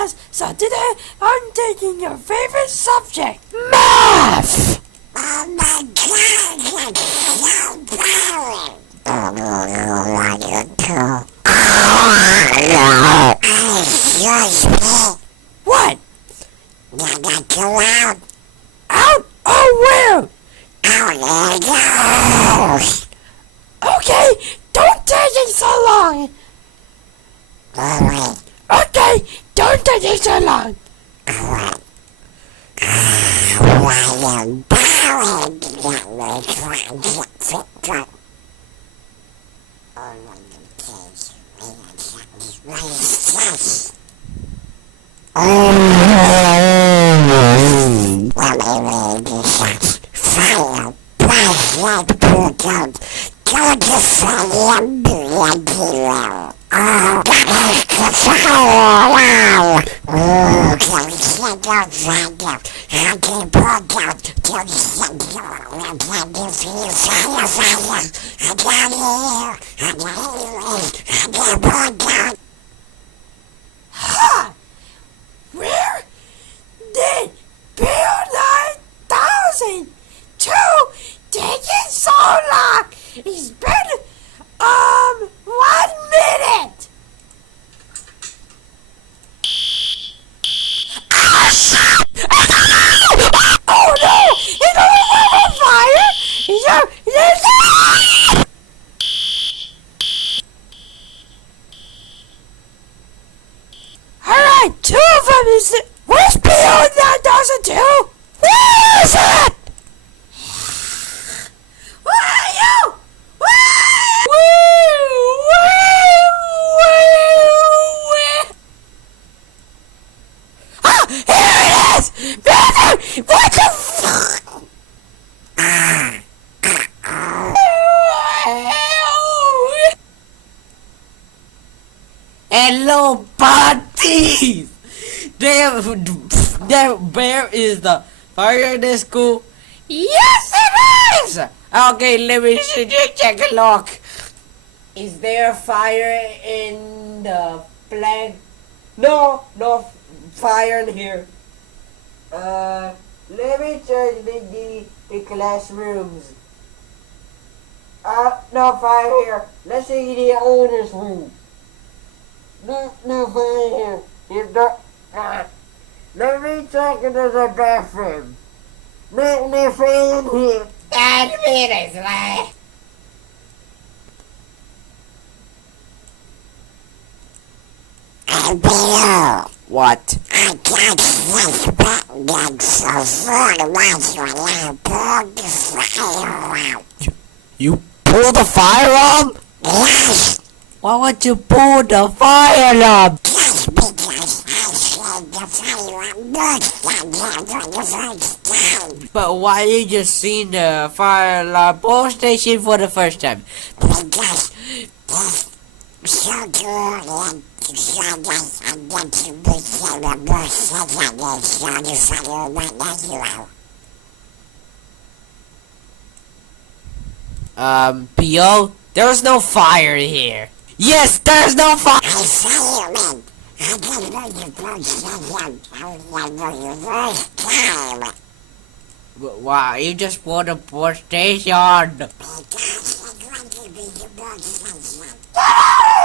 class, so today I'm taking your favorite subject, math! Oh my god, that's so boring! Excuse me. What? You got too loud. Out? Oh, where? Out there goes. Okay, don't take it so long. Alright, Okay, don't take it so long. alright. Why you boring? That was trying to fit right. Oh my goodness. What is this? Let me read this. Fire, blast, light, put out. Go to fire, blood hero. Oh, God, the fire alarm. Oh, can we send out fire? I can put out till the center. I'm trying to feel fire, fire. I got here. I can put out. Ha! Where did PO9002 taking so long? It's been 1 minute. Oh no! It's on fire! Alright, 2 of them is the... Where's PO9002? Where is it? Where are you? Where? Ah, here it is! Brother, what the fuck? Hello, buddies! Where is the fire in the school? Yes, it is! Okay, let me check a look. Is there fire in the flag? No fire in here. Let me check the classrooms. No fire here. Let's see the owner's room. No fire here. He's not. Let me check into the bathroom. No fire in here. 10 minutes left. Bill, What? I got this button so far once you allow pull the fire out. You pull the fire alarm? Yes, Why would you pull the fire alarm? just because I said the fire looks like that for the first time. But why you just seen the fire alarm pole station for the first time? Because it's so cool and so nice and that you would say the most second and so the fire right as you are. P.O., there's no fire here. Yes, there's no fire. I saw you, man. I didn't know you broke second. I know you first time. Why, you just bought a pole station. Because I'm going to be the most second. Ah!